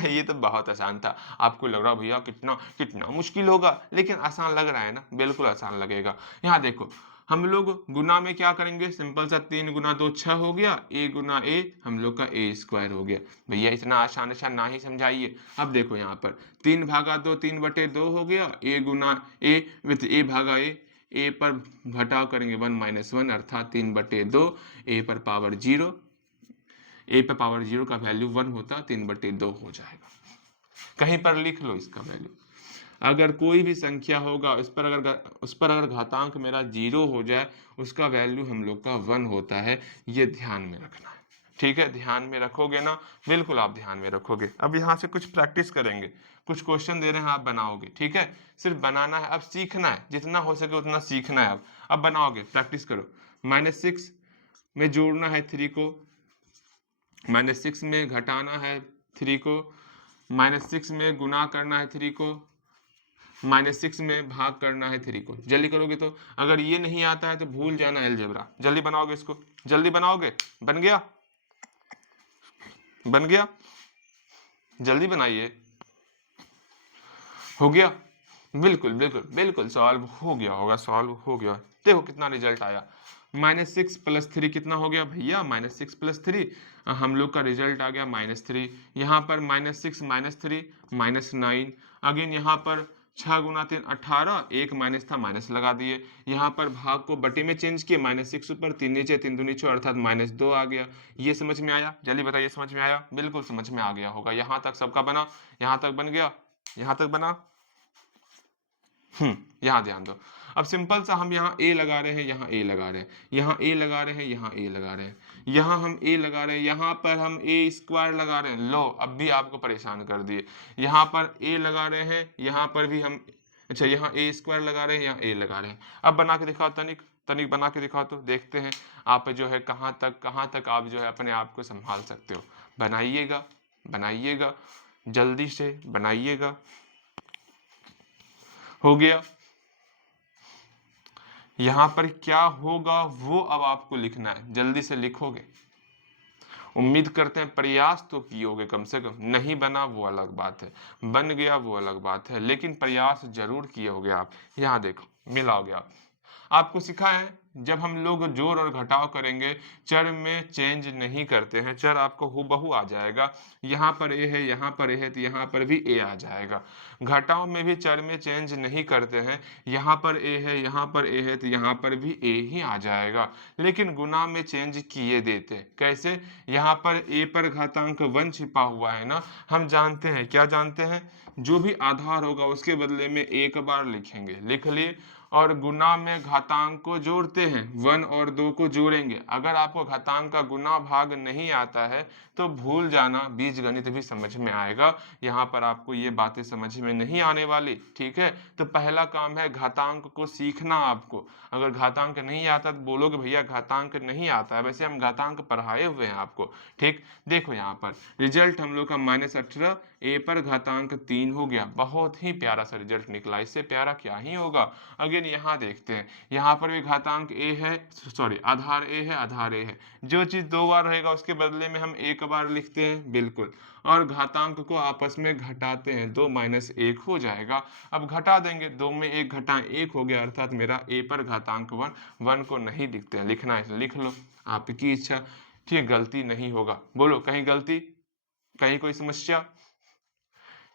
ये तो बहुत आसान था, आपको लग रहा भैया कितना कितना मुश्किल होगा, लेकिन आसान लग रहा है ना, बिल्कुल आसान लगेगा। यहाँ देखो हम लोग गुना में क्या करेंगे, सिंपल सा, 3 गुना 2 6 हो गया, a गुना a हम लोग का a स्क्वायर हो गया। भैया इतना आसान आसान ना ही समझाइए। अब देखो यहाँ पर 3 भागा 2 3/2 हो गया, a Guna a with a भागा a पर घटाव करेंगे 1 माइनस 1, अर्थात 3/2, a पर पावर 0, a पर पावर 0 का वैल्यू 1 होता, 3/2 हो जाएगा। कहीं पर लिख लो इसका वैल्यू। अगर कोई भी संख्या होगा उस पर अगर घातांक मेरा 0 हो जाए, उसका वैल्यू हम लोग का 1 होता है। ये ध्यान में रखना है, ठीक है? ध्यान में रखोगे ना? बिल्कुल आप ध्यान में रखोगे। अब यहाँ से कुछ प्रैक्टिस करेंगे, कुछ क्वेश्चन दे रहे हैं, आप बनाओगे, ठीक है? सिर्फ बनाना है, अब सीखना है, जितना हो सके उतना सीखना है। अब बनाओगे, प्रैक्टिस करो। -6 में जोड़ना है 3 को, -6 में घटाना है 3 को, -6 में गुना करना है 3 को, -6 में भाग करना है 3 को। जल्दी करोगे तो, अगर ये नहीं आता है तो भूल जाना अलजेब्रा। जल्दी बनाओगे इसको, जल्दी बनाओगे। बन गया? बन गया? जल्दी बनाइए। हो गया? बिल्कुल बिल्कुल बिल्कुल, सॉल्व हो गया होगा, सॉल्व हो गया। देखो कितना रिजल्ट आया। -6 + 3 कितना हो गया भैया? -6 + 3, हम लोग का रिजल्ट आ गया -3। यहाँ पर -6 -3 -9। अगेन यहाँ पर 6 गुना 3 18, एक माइनस था, माइनस लगा दिए। यहाँ पर भाग को बटे में चेंज किए, -6 ऊपर 3 नीचे 3 दूनी 6 अर्थात -2 आ गया। ये समझ में आया? जल्दी बताइए, समझ में आया? बिल्कुल समझ में आ गया होगा। यहाँ तक सबका बना? यहाँ तक बन गया? यहाँ तक बना? यहाँ ध्यान दो। अब सिंपल सा हम यहाँ ए लगा रहे हैं, यहाँ ए लगा रहे हैं, यहाँ ए लगा रहे हैं, यहाँ ए लगा रहे हैं, यहाँ हम ए लगा रहे हैं, यहाँ पर हम ए स्क्वायर लगा रहे हैं। लो, अब भी आपको परेशान कर दिए। यहाँ पर ए लगा रहे हैं, यहाँ पर भी हम, अच्छा यहाँ ए स्क्वायर लगा रहे हैं, यहाँ ए लगा रहे हैं। अब बना के दिखाओ तनिक, तनिक बना के दिखाओ तो देखते हैं आप जो है कहाँ तक आप जो है अपने आप को संभाल सकते हो। बनाइएगा, बनाइएगा, जल्दी से बनाइएगा। हो गया? यहाँ पर क्या होगा वो अब आपको लिखना है, जल्दी से लिखोगे। उम्मीद करते हैं प्रयास तो कियोगे कम से कम। नहीं बना वो अलग बात है, बन गया वो अलग बात है, लेकिन प्रयास जरूर किए होगे आप। यहाँ देखो, मिलाओगे आप। आपको सिखा है जब हम लोग जोड़ और घटाव करेंगे, चर में चेंज नहीं करते हैं, चर आपको हूबहू आ जाएगा। यहाँ पर ए है, यहाँ पर ए है, तो यहाँ पर भी ए आ जाएगा। घटाव में भी चर में चेंज नहीं करते हैं, यहाँ पर ए है, यहाँ पर ए है, तो यहाँ पर भी ए ही आ जाएगा। लेकिन गुना में चेंज किए देते। कैसे? यहाँ पर ए पर घातांक 1 छिपा हुआ है ना, हम जानते हैं, क्या जानते हैं? जो भी आधार होगा उसके बदले में एक बार लिखेंगे, लिख लिए। और गुना में घातांक को जोड़ते हैं, 1 और 2 को जोड़ेंगे। अगर आपको घातांक का गुना भाग नहीं आता है तो भूल जाना, बीजगणित भी समझ में आएगा। यहाँ पर आपको ये बातें समझ में नहीं आने वाली, ठीक है? तो पहला काम है घातांक को सीखना आपको। अगर घातांक नहीं आता तो बोलोगे भैया घातांक नहीं आता है, वैसे हम घातांक पढ़ाए हुए हैं आपको, ठीक? देखो यहाँ पर रिजल्ट हम लोग का -18, ए पर घातांक 3 हो गया। बहुत ही प्यारा सा रिजल्ट निकला, इससे प्यारा क्या ही होगा। अगेन यहाँ देखते हैं, यहाँ पर भी घातांक ए है, सॉरी आधार ए है, आधार ए है। जो चीज 2 बार रहेगा उसके बदले में हम एक बार लिखते हैं, बिल्कुल। और घातांक को आपस में घटाते हैं, 2 - 1 हो जाएगा। अब घटा देंगे, 2 में 1 घटाएं 1 हो गया, अर्थात मेरा ए पर घातांक 1 को नहीं लिखते हैं, लिखना है लिख लो, आपकी इच्छा। ठीक, गलती नहीं होगा। बोलो कहीं गलती, कहीं कोई समस्या?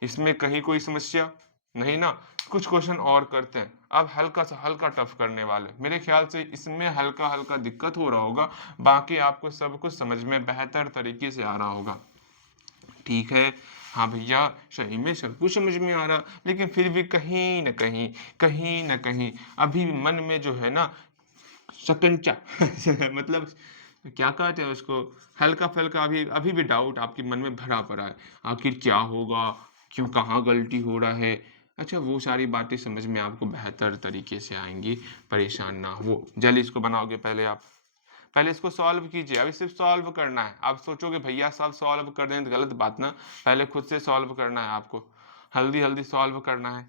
इसमें कहीं कोई समस्या नहीं ना? कुछ क्वेश्चन और करते हैं। अब हल्का सा हल्का टफ करने वाले, मेरे ख्याल से इसमें हल्का हल्का दिक्कत हो रहा होगा, बाकी आपको सब कुछ समझ में बेहतर तरीके से आ रहा होगा, ठीक है? हाँ भैया, सही में सब कुछ समझ में आ रहा, लेकिन फिर भी कहीं न कहीं अभी मन में जो है ना शकंचा मतलब क्या कहते हैं उसको, हल्का फुल्का अभी अभी भी डाउट आपके मन में भरा पड़ा है। आखिर क्या होगा, क्यों, कहाँ गलती हो रहा है? अच्छा, वो सारी बातें समझ में आपको बेहतर तरीके से आएंगी, परेशान ना हो। जल्दी इसको बनाओगे पहले आप, पहले इसको सॉल्व कीजिए। अभी सिर्फ सॉल्व करना है। आप सोचोगे भैया सब सॉल्व कर दें तो गलत बात ना, पहले खुद से सॉल्व करना है आपको, हल्दी हल्दी सॉल्व करना है।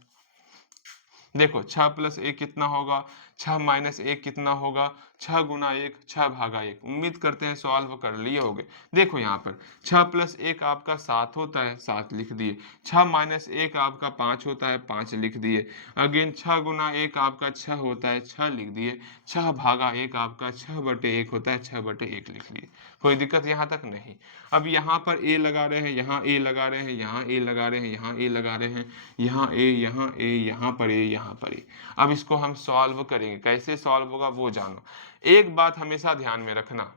देखो 6 + 1 कितना होगा, 6 - 1 कितना होगा, 6 गुना 1 6 भागा 1। उम्मीद करते हैं सॉल्व कर लिए होगे। देखो यहाँ पर 6 + 1 आपका 7 होता है, 7 लिख दिए। 6 - 1 आपका 5 होता है, 5 लिख दिए। अगेन 6 गुना 1 आपका 6 होता है, 6 लिख दिए। 6 भागा 1 आपका 6/1 होता है, 6/1 लिख लिए। कोई दिक्कत यहाँ तक नहीं। अब यहाँ पर ए लगा रहे हैं, यहाँ ए लगा रहे हैं, यहाँ ए लगा रहे हैं, यहाँ ए लगा रहे हैं, यहाँ ए, यहाँ ए, यहाँ पर ए, यहाँ पर ए। अब इसको हम सॉल्व करेंगे, कैसे सॉल्व होगा वो जानो। एक बात हमेशा ध्यान में रखना,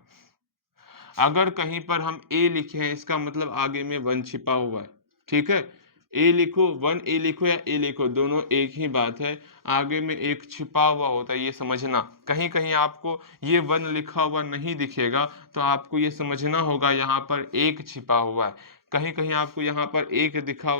अगर कहीं पर हम ए लिखे हैं इसका मतलब आगे में 1 छिपा हुआ है, ठीक है? ए लिखो, 1a लिखो या ए लिखो, दोनों एक ही बात है। आगे में एक छिपा हुआ होता है, ये समझना। कहीं कहीं आपको ये 1 लिखा हुआ नहीं दिखेगा तो आपको ये समझना होगा यहाँ पर एक छिपा हुआ है। कहीं कहीं आपको यहाँ पर एक लिखा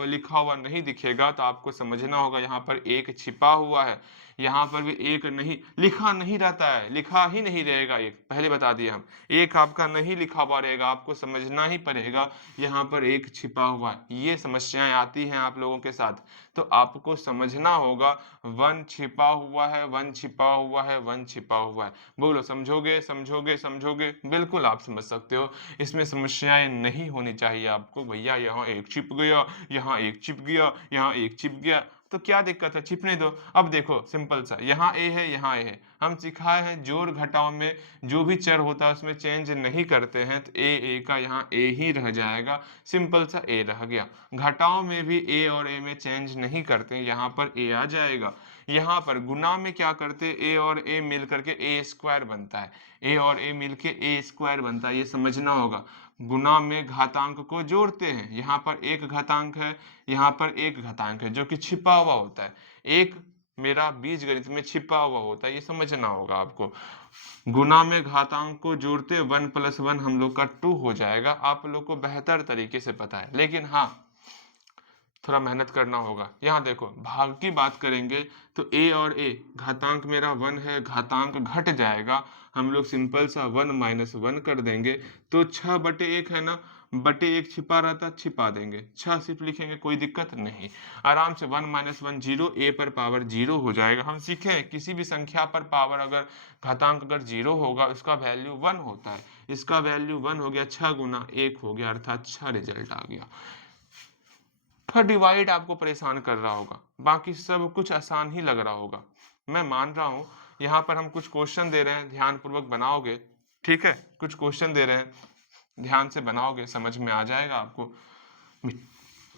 हुआ नहीं दिखेगा तो आपको समझना होगा यहाँ पर एक छिपा हुआ है। यहाँ पर भी एक नहीं लिखा नहीं रहता है, लिखा ही नहीं रहेगा, एक पहले बता दिए हम। एक आपका नहीं लिखा हुआ रहेगा, आपको समझना ही पड़ेगा यहाँ पर एक छिपा हुआ है। ये समस्याएं आती हैं आप लोगों के साथ, तो आपको समझना होगा 1 छिपा हुआ है, 1 छिपा हुआ है, 1 छिपा हुआ है। बोलो, समझोगे समझोगे समझोगे? बिल्कुल आप समझ सकते हो, इसमें समस्याएं नहीं होनी चाहिए आपको। भैया यहाँ एक छिप गया, यहाँ एक छिप गया, यहाँ एक छिप गया, तो क्या दिक्कत है, छिपने दो। अब देखो सिंपल सा, यहाँ ए है, यहाँ ए है, हम सिखाए हैं जोड़ घटाव में जो भी चर होता है उसमें चेंज नहीं करते हैं, तो ए का यहाँ ए ही रह जाएगा, सिंपल सा ए रह गया। घटाव में भी ए और ए में चेंज नहीं करते, यहाँ पर ए आ जाएगा। यहाँ पर गुना में क्या करते, ए और ए मिल करके ए स्क्वायर बनता है, ए और ए मिलके ए स्क्वायर बनता है, ये समझना होगा। गुना में घातांक को जोड़ते हैं, यहाँ पर एक घातांक है, यहाँ पर एक घातांक है जो कि छिपा हुआ होता है, एक मेरा बीजगणित में छिपा हुआ होता है, ये समझना होगा आपको। गुना में घातांक को जोड़ते 1 + 1 हम लोग का 2 हो जाएगा, आप लोग को बेहतर तरीके से पता है, लेकिन हाँ थोड़ा मेहनत करना होगा। यहाँ देखो भाग की बात करेंगे तो ए और ए, घातांक मेरा 1 है, घातांक घट जाएगा, हम लोग सिंपल सा 1 - 1 कर देंगे, तो 6/1 है ना, बटे 1 छिपा रहता, छिपा देंगे, 6 सिर्फ लिखेंगे, कोई दिक्कत नहीं, आराम से 1 - 1 0, ए पर पावर 0 हो जाएगा। हम सीखे किसी भी संख्या पर पावर अगर घातांक अगर 0 होगा उसका वैल्यू 1 होता है, इसका वैल्यू 1 हो गया, 6 × 1 हो गया, अर्थात 6 रिजल्ट आ गया। थोड़ा डिवाइड आपको परेशान कर रहा होगा, बाकी सब कुछ आसान ही लग रहा होगा, मैं मान रहा हूँ। यहाँ पर हम कुछ क्वेश्चन दे रहे हैं, ध्यान पूर्वक बनाओगे, ठीक है, कुछ क्वेश्चन दे रहे हैं, ध्यान से बनाओगे, समझ में आ जाएगा आपको।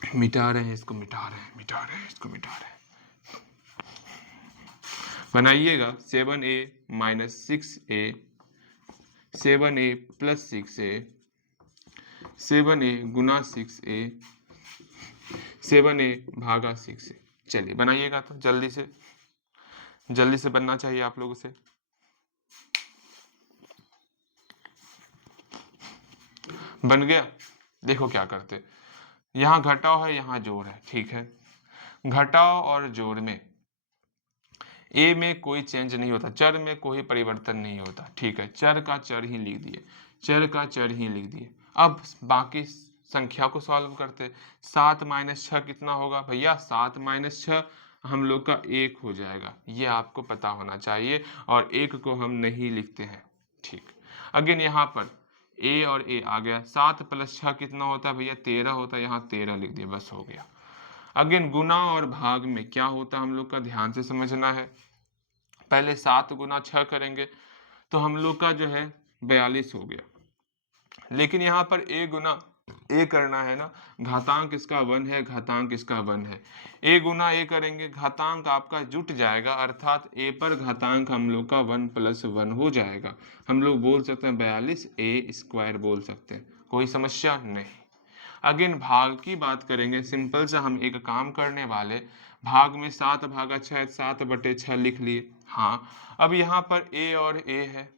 मिटा रहे हैं इसको, मिटा रहे हैं, मिटा रहे हैं इसको, मिटा रहे हैं। बनाइएगा 7a - 6a, 7a + 6a, 7a × 6a, 7a भागा 6a। चलिए बनाइएगा, तो जल्दी से बनना चाहिए आप लोगों से। बन गया? देखो क्या करते, यहाँ घटाव है, यहाँ जोड़ है, ठीक है। घटाव और जोड़ में ए में कोई चेंज नहीं होता, चर में कोई परिवर्तन नहीं होता, ठीक है, चर का चर ही लिख दिए, चर का चर ही लिख दिए। अब बाकी संख्या को सॉल्व करते, 7 - 6 कितना होगा भैया, 7 - 6 हम लोग का 1 हो जाएगा, ये आपको पता होना चाहिए, और 1 को हम नहीं लिखते हैं, ठीक। अगेन यहाँ पर ए और ए आ गया, 7 + 6 कितना होता है भैया, 13 होता है, यहाँ 13 लिख दिया, बस हो गया। अगेन गुना और भाग में क्या होता है हम लोग का, ध्यान से समझना है। पहले 7 × 6 करेंगे तो हम लोग का जो है 42 हो गया, लेकिन यहाँ पर ए गुना ए करना है ना, घातांक इसका 1 है, घातांक इसका 1 है, ए गुना ए करेंगे, घातांक आपका जुट जाएगा, अर्थात ए पर घातांक हम लोग का 1 + 1 हो जाएगा। हम लोग बोल सकते हैं 42 ए स्क्वायर बोल सकते हैं, कोई समस्या नहीं। अगेन भाग की बात करेंगे, सिंपल सा हम एक काम करने वाले, भाग में 7 भागा 6, 7/6 लिख लिए। हाँ, अब यहाँ पर ए और ए है,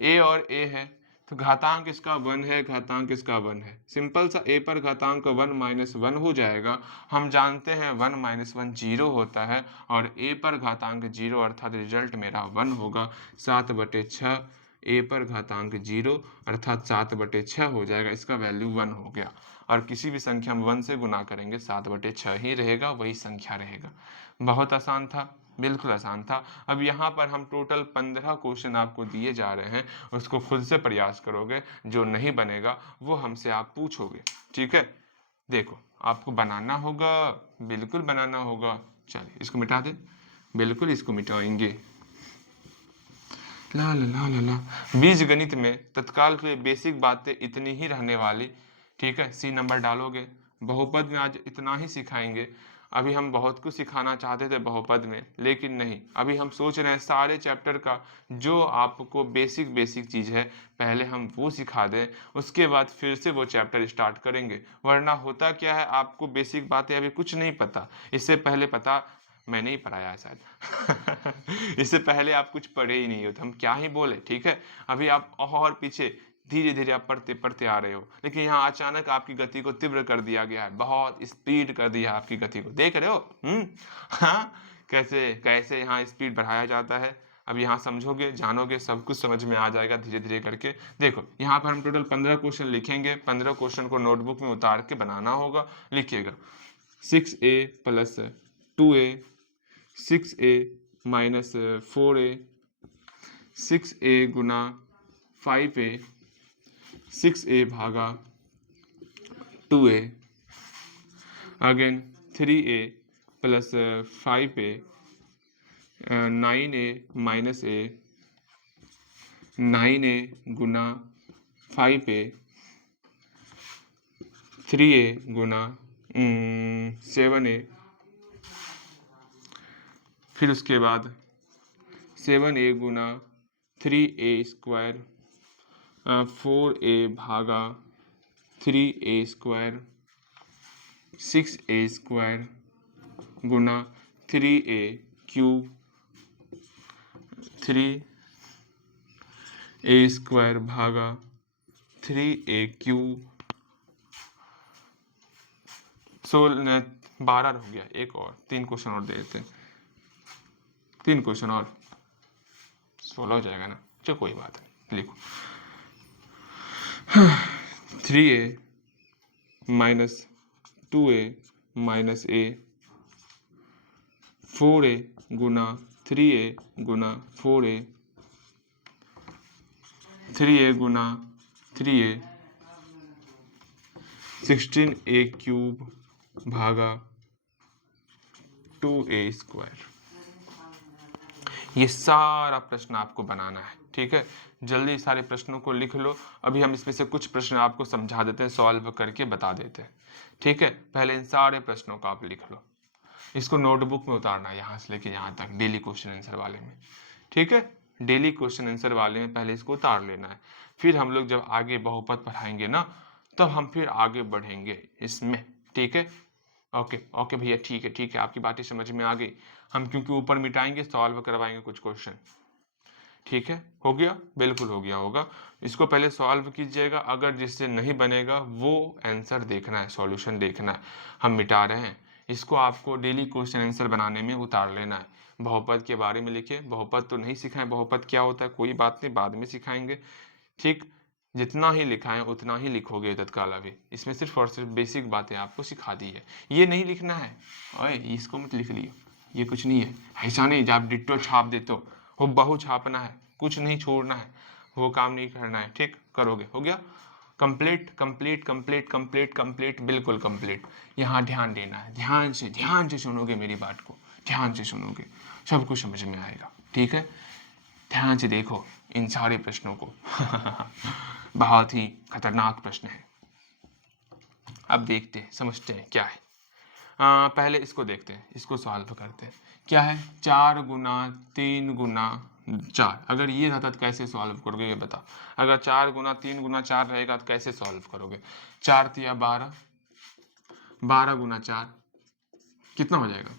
ए और ए है, तो घातांक इसका 1 है, घातांक इसका 1 है, सिंपल सा ए पर घातांक 1 - 1 हो जाएगा। हम जानते हैं 1 - 1 0 होता है, और ए पर घातांक 0, अर्थात रिजल्ट मेरा 1 होगा, 7/6, ए पर घातांक 0 अर्थात 7/6 हो जाएगा, इसका वैल्यू 1 हो गया। और किसी भी संख्या में 1 से गुना करेंगे 7/6 ही रहेगा, वही संख्या रहेगा। बहुत आसान था, बिल्कुल आसान था। अब यहाँ पर हम टोटल 15 क्वेश्चन आपको दिए जा रहे हैं, उसको खुद से प्रयास करोगे, जो नहीं बनेगा वो हमसे आप पूछोगे, ठीक है। देखो आपको बनाना होगा, बिल्कुल बनाना होगा। चलिए इसको मिटा दें, बिल्कुल इसको मिटाएंगे। ला ला ला ला ला। बीज गणित में तत्काल के लिए बेसिक बातें इतनी ही रहने वाली, ठीक है। सी नंबर डालोगे, बहुपद में आज इतना ही सिखाएंगे। अभी हम बहुत कुछ सिखाना चाहते थे बहुपद में, लेकिन नहीं, अभी हम सोच रहे हैं सारे चैप्टर का जो आपको बेसिक बेसिक चीज़ है पहले हम वो सिखा दें, उसके बाद फिर से वो चैप्टर स्टार्ट करेंगे। वरना होता क्या है, आपको बेसिक बातें अभी कुछ नहीं पता। इससे पहले पता मैंने ही पढ़ाया है शायद। इससे पहले आप कुछ पढ़े ही नहीं हो तो हम क्या ही बोले, ठीक है। अभी आप और पीछे धीरे धीरे आप पढ़ते पढ़ते आ रहे हो, लेकिन यहाँ अचानक आपकी गति को तीव्र कर दिया गया है, बहुत स्पीड कर दिया है आपकी गति को, देख रहे हो। हाँ, कैसे कैसे यहाँ स्पीड बढ़ाया जाता है। अब यहाँ समझोगे, जानोगे, सब कुछ समझ में आ जाएगा धीरे धीरे करके। देखो यहाँ पर हम टोटल 15 क्वेश्चन लिखेंगे, 15 क्वेश्चन को नोटबुक में उतार के बनाना होगा। लिखिएगा 6a plus 2a, 6a minus 4a, 6a गुना 5a, 6a भागा 2a, again 3a plus 5a, 9a minus a, 9a Guna 5a, 3a Guna 7a, फिर उसके बाद 7a गुना 3a स्क्वायर, 4a भागा 3a स्क्वायर, 6a स्क्वायर गुना 3a cube, 3a square भागा 3a cube. 12 हो गया। एक और 3 क्वेश्चन और दे देते हैं, 3 क्वेश्चन और 16 हो जाएगा ना। चलो कोई बात नहीं, लिखो 3a minus 2a minus a, 4a Guna 3a Guna 4a, 3a Guna 3a, 16a cube भागा 2a स्क्वायर। ये सारा प्रश्न आपको बनाना है, ठीक है। जल्दी सारे प्रश्नों को लिख लो। अभी हम इसमें से कुछ प्रश्न आपको समझा देते हैं, सॉल्व करके बता देते हैं, ठीक है। पहले इन सारे प्रश्नों को आप लिख लो। इसको नोटबुक में उतारना है, यहाँ से लेके यहाँ तक, डेली क्वेश्चन आंसर वाले में, ठीक है। डेली क्वेश्चन आंसर वाले में पहले इसको उतार लेना है। फिर हम लोग जब आगे बहुपद पढ़ाएंगे ना, तब हम फिर आगे बढ़ेंगे इसमें, ठीक है। ओके ओके भैया, ठीक है ठीक है, आपकी बातें समझ में आ गई। हम क्योंकि ऊपर मिटाएंगे, सॉल्व करवाएंगे कुछ क्वेश्चन, ठीक है। हो गया, बिल्कुल हो गया होगा। इसको पहले सॉल्व कीजिएगा, अगर जिससे नहीं बनेगा वो आंसर देखना है, सॉल्यूशन देखना है। हम मिटा रहे हैं, इसको आपको डेली क्वेश्चन आंसर बनाने में उतार लेना है। बहुपद के बारे में लिखिए, बहुपद तो नहीं सिखाएं, बहुपद क्या होता है कोई बात नहीं, बाद में सिखाएंगे, ठीक। जितना ही लिखाएं उतना ही लिखोगे तत्काल। अभी इसमें सिर्फ और सिर्फ बेसिक बातें आपको सिखा दी है, ये नहीं लिखना है। ओए इसको मत लिख लियो, ये कुछ नहीं है। ऐसा नहीं जब आप डिट्टो छाप देते हो, बहु छापना है, कुछ नहीं छोड़ना है, वो काम नहीं करना है, ठीक। करोगे, हो गया। Complete complete complete complete complete, बिल्कुल कंप्लीट। यहाँ ध्यान देना है, ध्यान से सुनोगे मेरी बात को, ध्यान से सुनोगे, सब कुछ समझ में आएगा, ठीक है। ध्यान से देखो इन सारे प्रश्नों को। बहुत ही खतरनाक प्रश्न है। अब देखते हैं, समझते हैं क्या है। पहले इसको देखते हैं, इसको सॉल्व करते हैं। क्या है, 4 गुना 3 गुना 4। अगर ये रहता तो कैसे सॉल्व करोगे ये बताओ। अगर 4 गुना 3 गुना 4 रहेगा तो कैसे सॉल्व करोगे। 4 तिया 12, 12 गुना 4 कितना हो जाएगा,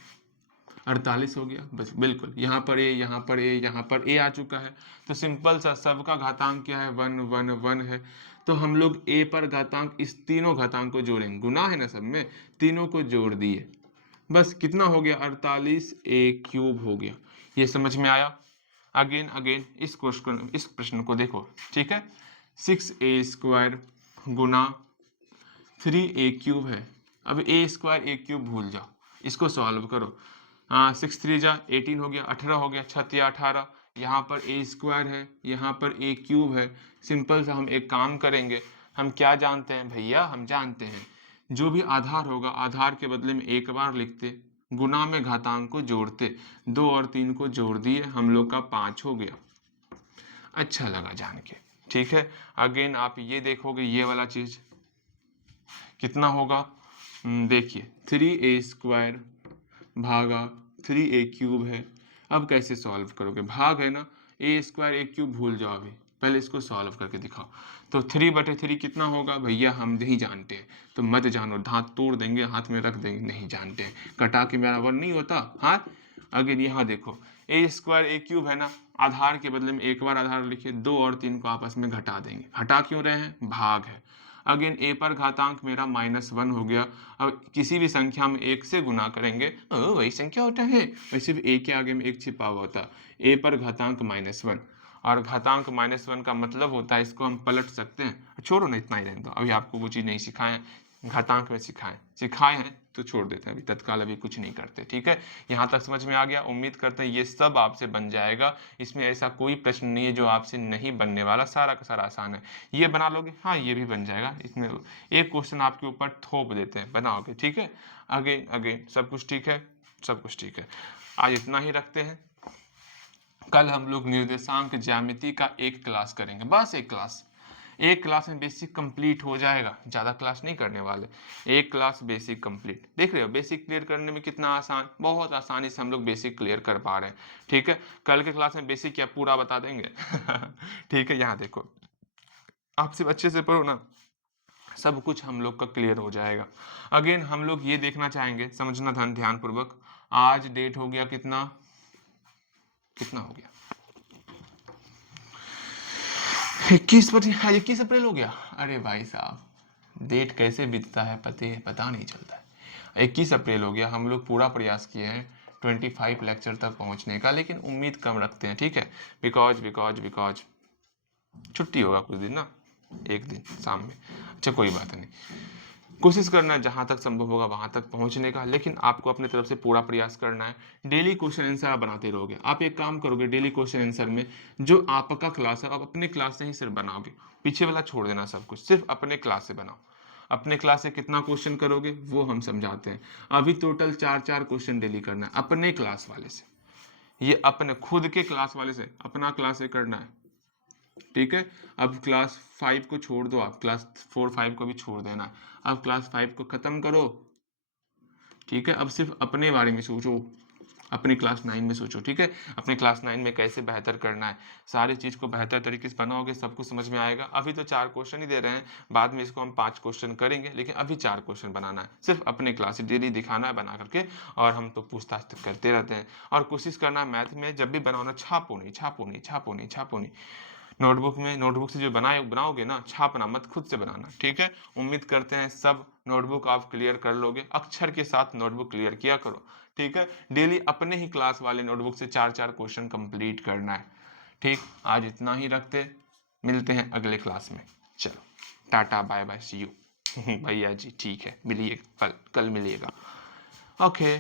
48 हो गया। बस बिल्कुल, यहाँ पर ए, यहाँ पर ए, यहाँ पर ए आ चुका है। तो सिंपल सा, सबका घातांक क्या है, 1 1 1 है। तो हम लोग ए पर घातांक, इस तीनों घातांक को जोड़ेंगे, गुना है ना सब में, तीनों को जोड़ दिए, बस कितना हो गया, 48 ए क्यूब हो गया। ये समझ में आया। अगेन अगेन इस क्वेश्चन, इस प्रश्न को देखो, ठीक है। 6a स्क्वायर गुना 3a क्यूब है। अब ए स्क्वायर ए क्यूब भूल जाओ, इसको सॉल्व करो। 6 3 जा 18 हो गया, 18 हो गया, 6 तिया 18। यहाँ पर ए स्क्वायर है, यहाँ पर ए क्यूब है। सिंपल सा हम एक काम करेंगे, हम क्या जानते हैं भैया, हम जानते हैं जो भी आधार होगा, आधार के बदले में एक बार लिखते, गुना में घातांक को जोड़ते, 2 और 3 को जोड़ दिए, हम लोग का 5 हो गया। अच्छा लगा जान के, ठीक है। अगेन आप ये देखोगे, ये वाला चीज कितना होगा, देखिए 3a स्क्वायर भागा 3a³ है। अब कैसे सॉल्व करोगे, भाग है ना, a² a³ भूल जाओ, अभी पहले इसको सॉल्व करके दिखाओ। तो 3/3 कितना होगा भैया, हम नहीं जानते हैं, तो मत जानो, दांत तोड़ देंगे, हाथ में रख देंगे, नहीं जानते हैं, कटा के मेरा वन नहीं होता हाथ। अगेन यहाँ देखो a² a³ है ना, आधार के बदले में एक बार आधार लिखिए, 2 और 3 को आपस में घटा देंगे, हटा क्यों रहे हैं, भाग है। अगेन a पर घातांक मेरा -1 हो गया। अब किसी भी संख्या में 1 से गुना करेंगे वही संख्या होता है, वैसे भी a के आगे में 1 छिपा हुआ होता है। a पर घातांक -1, और घातांक -1 का मतलब होता है, इसको हम पलट सकते हैं। छोड़ो ना, इतना ही रहने दो, अभी आपको वो चीज़ नहीं सिखाए, घातांक में सिखाए हैं तो छोड़ देते हैं, अभी तत्काल अभी कुछ नहीं करते, ठीक है। यहाँ तक समझ में आ गया, उम्मीद करते हैं ये सब आपसे बन जाएगा। इसमें ऐसा कोई प्रश्न नहीं है जो आपसे नहीं बनने वाला, सारा का सारा आसान है। ये बना लोगे, हाँ ये भी बन जाएगा, इसमें एक क्वेश्चन आपके ऊपर थोप देते हैं, बनाओगे, ठीक है। अगेन अगेन सब कुछ ठीक है, सब कुछ ठीक है। आज इतना ही रखते हैं, कल हम लोग निर्देशांक ज्यामिति का एक क्लास करेंगे, बस एक क्लास में बेसिक कंप्लीट हो जाएगा, ज़्यादा क्लास नहीं करने वाले, एक क्लास बेसिक कंप्लीट। देख रहे हो बेसिक क्लियर करने में कितना आसान, बहुत आसानी से हम लोग बेसिक क्लियर कर पा रहे हैं, ठीक है। कल के क्लास में बेसिक क्या पूरा बता देंगे ठीक है। यहाँ देखो, आप सिर्फ अच्छे से पढ़ो ना, सब कुछ हम लोग का क्लियर हो जाएगा। अगेन हम लोग ये देखना चाहेंगे, समझना ध्यानपूर्वक, आज डेट हो गया कितना, कितना हो गया, 21 अप्रैल हो गया। अरे भाई साहब, डेट कैसे बीतता है पता नहीं चलता है। 21 अप्रैल हो गया, हम लोग पूरा प्रयास किए हैं 25 लेक्चर तक पहुंचने का, लेकिन उम्मीद कम रखते हैं, ठीक है। बिकॉज छुट्टी होगा कुछ दिन ना, एक दिन शाम में, अच्छा कोई बात नहीं। कोशिश करना है जहाँ तक संभव होगा वहाँ तक पहुँचने का, लेकिन आपको अपने तरफ से पूरा प्रयास करना है। डेली क्वेश्चन आंसर आप बनाते रहोगे। आप एक काम करोगे, डेली क्वेश्चन आंसर में जो आपका क्लास है आप अपने क्लास से ही सिर्फ बनाओगे, पीछे वाला छोड़ देना, सब कुछ सिर्फ अपने क्लास से बनाओ। अपने क्लास से कितना क्वेश्चन करोगे वो हम समझाते हैं। अभी टोटल 4 क्वेश्चन डेली करना है अपने क्लास वाले से, ये अपने खुद के क्लास वाले से, अपना क्लास से करना है, ठीक है। अब क्लास 5 को छोड़ दो, आप क्लास 4 5 को भी छोड़ देना, अब क्लास 5 को खत्म करो, ठीक है। अब सिर्फ अपने बारे में सोचो, अपने क्लास 9 में सोचो, ठीक है। अपने क्लास 9 में कैसे बेहतर करना है, सारी चीज़ को बेहतर तरीके से बनाओगे, सब कुछ समझ में आएगा। अभी तो 4 क्वेश्चन ही दे रहे हैं, बाद में इसको हम 5 क्वेश्चन करेंगे, लेकिन अभी 4 क्वेश्चन बनाना है, सिर्फ अपने क्लास से डेली दिखाना है बना करके, और हम तो पूछताछ करते रहते हैं। और कोशिश करना है मैथ में जब भी बनाओ, छापो नहीं, नोटबुक से जो बनाओगे ना, छापना मत, खुद से बनाना, ठीक है। उम्मीद करते हैं सब नोटबुक आप क्लियर कर लोगे, अक्षर के साथ नोटबुक क्लियर किया करो, ठीक है। डेली अपने ही क्लास वाले नोटबुक से 4 क्वेश्चन कंप्लीट करना है, ठीक। आज इतना ही रखते, मिलते हैं अगले क्लास में, चलो tata bye bye see you भैया जी, ठीक है, मिलिए कल मिलिएगा, ओके।